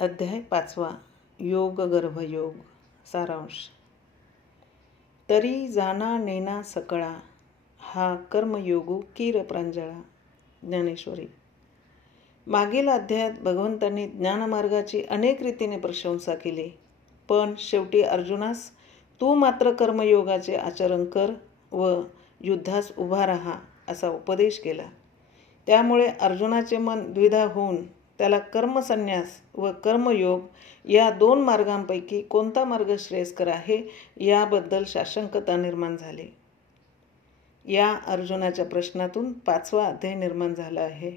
अध्याय 5 योग गर्भयोग सारांश। तरी जाना नेना सकळा हा कर्मयोगू कीर प्रांजळा। ज्ञानेश्वरी। मागील अध्यायात भगवंतांनी ज्ञानमार्गाची अनेक रीतीने प्रशंसा केली, पण शेवटी अर्जुनास तू मात्र कर्मयोगाचे आचरण कर व युद्धास उभा राहा असा उपदेश केला। त्यामुळे अर्जुनाचे मन द्विधा होऊन त्याला कर्मसन्यास व कर्मयोग या दोन मार्गांपैकी कोणता मार्ग श्रेयस्कर आहे याबद्दल साशंकता निर्माण झाली। या अर्जुनाच्या प्रश्नातून 5वा अध्याय निर्माण झाला आहे।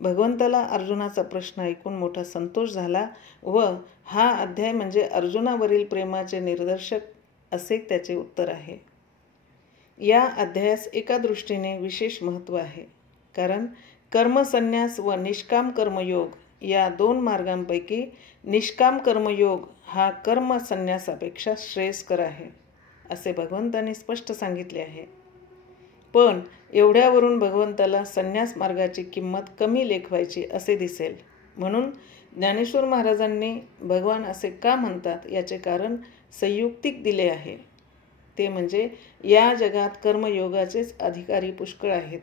भगवंताला अर्जुनाचा प्रश्न ऐकून मोठा संतोष झाला व हा अध्याय म्हणजे अर्जुनावरील प्रेमाचे निदर्शक असे त्याचे उत्तर आहे। या अध्यायास एका दृष्टीने विशेष महत्त्व आहे, कारण कर्मसन्यास व निष्काम कर्मयोग या दोन मार्गांपैकी निष्काम कर्मयोग हा कर्मसन्यासापेक्षा श्रेयस्कर आहे असे भगवंतांनी स्पष्ट सांगितले आहे। पण एवढ्यावरून भगवंताला संन्यास मार्गाची किंमत कमी लेखवायची असे दिसेल, म्हणून ज्ञानेश्वर महाराजांनी भगवान असे का म्हणतात याचे कारण संयुक्तिक दिले आहे। ते म्हणजे या जगात कर्मयोगाचेच अधिकारी पुष्कळ आहेत।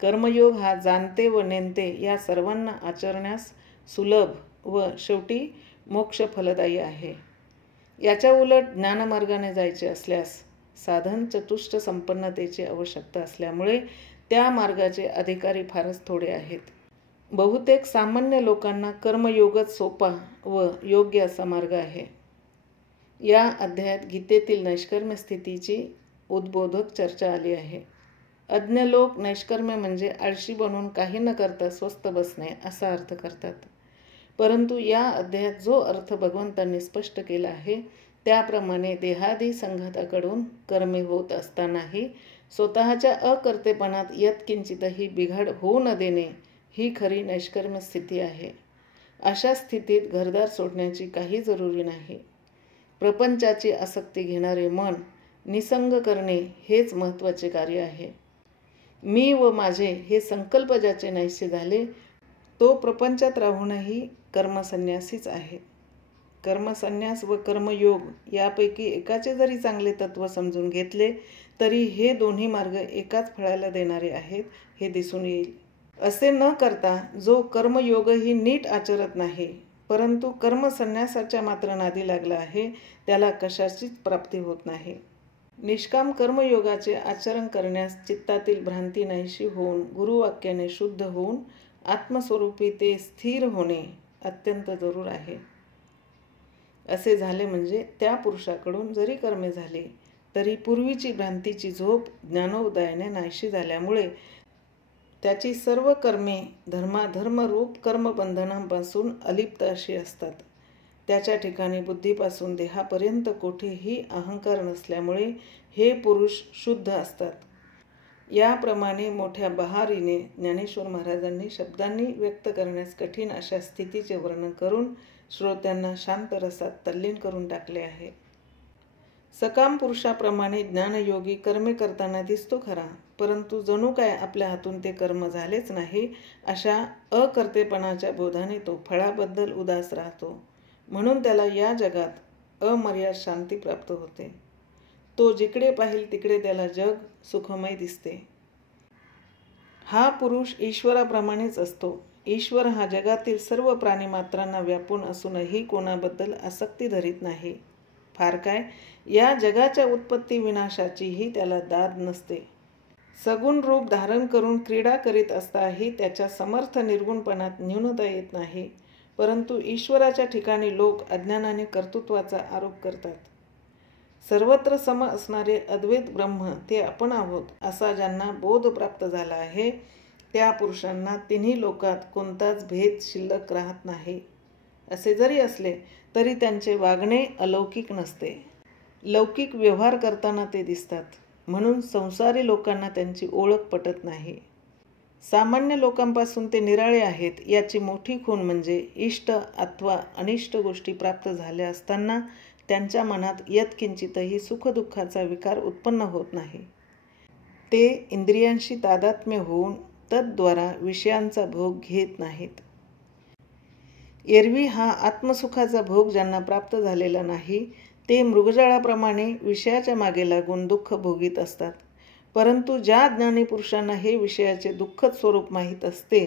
कर्मयोग हा जाणते व नेणते या सर्वांना आचरण्यास सुलभ व शेवटी मोक्ष फलदायी आहे। याच्या उलट ज्ञानमार्गाने जायचे असल्यास साधन चतुष्ट संपन्नतेची आवश्यकता असल्यामुळे त्या मार्गाचे अधिकारी फारच थोडे आहेत। बहुतेक सामान्य लोकांना कर्मयोगच सोपा व योग्य असा मार्ग आहे। या अध्यायात गीतेतील नैष्कर्म्य स्थितीची उद्बोधक चर्चा आली आहे। अज्ञ लोक नैष्कर्म्य म्हणजे आळशी बनून काही न करता स्वस्थ बसणे असा अर्थ करतात, परंतु या अध्यायात जो अर्थ भगवंतांनी स्पष्ट केला आहे त्याप्रमाणे देहादी संघाताकडून कर्मे होत असतानाही स्वतःच्या अकर्तेपणात यत्किंचितही बिघाड होऊ न देणे ही खरी नैष्कर्म्य स्थिती आहे। अशा स्थितीत घरदार सोडण्याची काही जरुरी नाही। प्रपंचाची आसक्ती घेणारे मन निसंग करणे हेच महत्त्वाचे कार्य आहे। मी व माझे हे संकल्प ज्याचे नाहीसे झाले तो प्रपंचात राहूनही कर्मसन्यासीच आहे। कर्मसन्यास व कर्मयोग यापैकी एकाचे जरी चांगले तत्व समजून घेतले तरी हे दोन्ही मार्ग एकाच फळाला देणारे आहेत हे दिसून येईल। असे न करता जो कर्मयोगही नीट आचरत नाही परंतु कर्मसन्यासाच्या मात्र नादी लागला आहे त्याला कशाचीच प्राप्ती होत नाही। निष्काम कर्मयोगाचे आचरण करण्यास चित्तातील भ्रांती नाहीशी होऊन गुरुवाक्याने शुद्ध होऊन आत्मस्वरूपी ते स्थिर होणे अत्यंत जरूर आहे। असे झाले म्हणजे त्या पुरुषाकडून जरी कर्मे झाली तरी पूर्वीची भ्रांतीची झोप ज्ञानोदयाने नाहीशी झाल्यामुळे त्याची सर्व कर्मे धर्माधर्मरूप कर्मबंधनांपासून अलिप्त अशी असतात। त्याच्या ठिकाणी बुद्धीपासून देहापर्यंत कोठेही अहंकार नसल्यामुळे हे पुरुष शुद्ध असतात। याप्रमाणे मोठ्या बहारीने ज्ञानेश्वर महाराजांनी शब्दांनी व्यक्त करण्यास कठीण अशा स्थितीचे वर्णन करून श्रोत्यांना शांत रसात तल्लीन करून टाकले आहे। सकाम पुरुषाप्रमाणे ज्ञानयोगी कर्मे करताना दिसतो खरा, परंतु जणू काय आपल्या हातून ते कर्म झालेच नाही अशा अकर्तेपणाच्या बोधाने तो फळाबद्दल उदास राहतो, म्हणून त्याला या जगात अमर्याद शांती प्राप्त होते। तो जिकडे पाहिल तिकडे त्याला जग सुखमय दिसते। हा पुरुष ईश्वराप्रमाणेच असतो। ईश्वर हा जगातील सर्व प्राणीमात्रांना व्यापून असूनही कोणाबद्दल आसक्ती धरीत नाही। फार काय, या जगाच्या उत्पत्ती विनाशाचीही त्याला दाद नसते। सगुण रूप धारण करून क्रीडा करीत असताही त्याच्या समर्थ निर्गुणपणात न्यूनता येत नाही, परंतु ईश्वराच्या ठिकाणी लोक अज्ञानाने कर्तृत्वाचा आरोप करतात। सर्वत्र सम असणारे अद्वैत ब्रह्म ते आपण आहोत असा ज्यांना बोध प्राप्त झाला आहे त्या पुरुषांना तिन्ही लोकात कोणताच भेद शिल्लक राहत नाही। असे जरी असले तरी त्यांचे वागणे अलौकिक नसते, लौकिक व्यवहार करताना ते दिसतात, म्हणून संसारी लोकांना त्यांची ओळख पटत नाही। सामान्य लोकांपासून ते निराळे आहेत याची मोठी खूण म्हणजे इष्ट अथवा अनिष्ट गोष्टी प्राप्त झाल्या असताना त्यांच्या मनात यत्किंचितही सुखदुःखाचा विकार उत्पन्न होत नाही। ते इंद्रियांशी तादात्म्य होऊन तद्द्वारा विषयांचा भोग घेत नाहीत। एरवी हा आत्मसुखाचा भोग ज्यांना प्राप्त झालेला नाही ते मृगजळाप्रमाणे विषयाच्या मागे लागून दुःख भोगीत असतात. परंतु ज्या ज्ञानी पुरुषांना हे विषयाचे दुःखद स्वरूप माहीत असते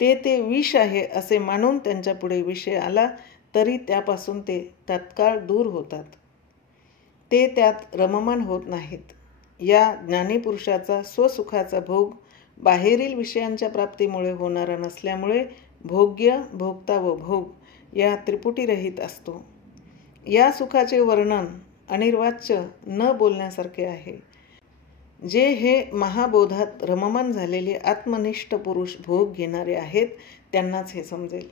ते विष आहे असे मानून त्यांच्यापुढे विषय आला तरी त्यापासून ते तात्काळ दूर होतात. ते त्यात रममान होत नाहीत. या ज्ञानी पुरुषाचा स्वसुखाचा भोग बाहेरील विषयांच्या प्राप्तीमुळे होणारा नसल्यामुळे भोग्य, भोक्ता व भोग या त्रिपुटीरहित असतो. या सुखाचे वर्णन अनिर्वाच्य न बोलण्यासारखे आहे. जे हे महाबोधात रममान झालेले आत्मनिष्ठ पुरुष भोग घेणारे आहेत त्यांनाच हे समजेल.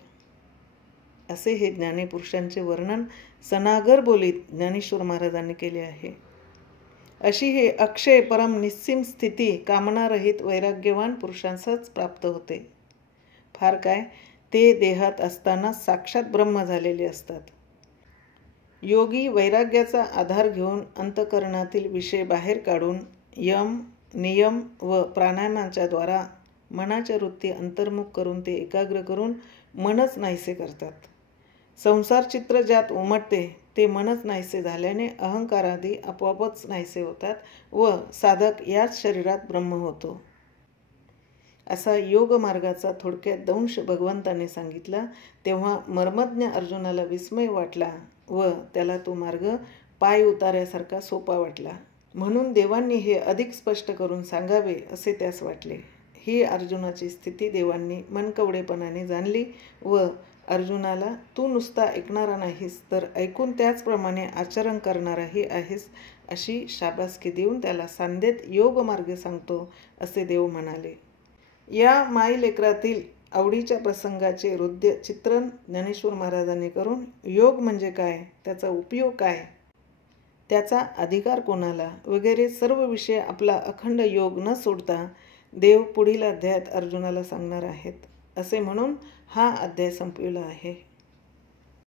असे हे ज्ञानी पुरुषांचे वर्णन सनागर बोलीत ज्ञानेश्वर महाराजांनी केले आहे. अशी हे अक्षय परम निस्सीम स्थिती कामनारहित वैराग्यवान पुरुषांसच प्राप्त होते. फार काय, ते देहात असताना साक्षात ब्रह्म झालेले असतात. योगी वैराग्याचा आधार घेऊन अंतःकरणातील विषय बाहेर काढून यम, नियम व प्राणायामांच्या द्वारा मनाच्या वृत्ती अंतर्मुख करून ते एकाग्र करून मनच नाहीसे करतात. संसार चित्र ज्यात उमटते ते मनच नाहीसे झाल्याने अहंकारादी आपोआपच नाहीसे होतात व साधक याच शरीरात ब्रह्म होतो. असा योग मार्गाचा थोडक्यात दंश भगवंताने सांगितला तेव्हा मर्मज्ञ अर्जुनाला विस्मय वाटला व त्याला तो मार्ग पाय उतार्यासारखा सोपा वाटला. म्हणून देवांनी हे अधिक स्पष्ट करून सांगावे असे त्यास वाटले. ही अर्जुनाची स्थिती देवांनी मनकवडेपणाने जाणली व अर्जुनाला तू नुसता ऐकणारा नाहीस तर ऐकून त्याचप्रमाणे आचरण करणाराही आहेस अशी शाबासकी देऊन त्याला सांदेत योग मार्ग सांगतो असे देव म्हणाले. या माईलेकरातील आवडीच्या प्रसंगाचे हृदय चित्रण ज्ञानेश्वर महाराजांनी करून योग म्हणजे काय, त्याचा उपयोग काय, त्याचा अधिकार कोणाला वगैरे सर्व विषय आपला अखंड योग न सोडता देव पुढील अध्यायात अर्जुनाला सांगणार आहेत असे म्हणून हा अध्याय संपविला आहे.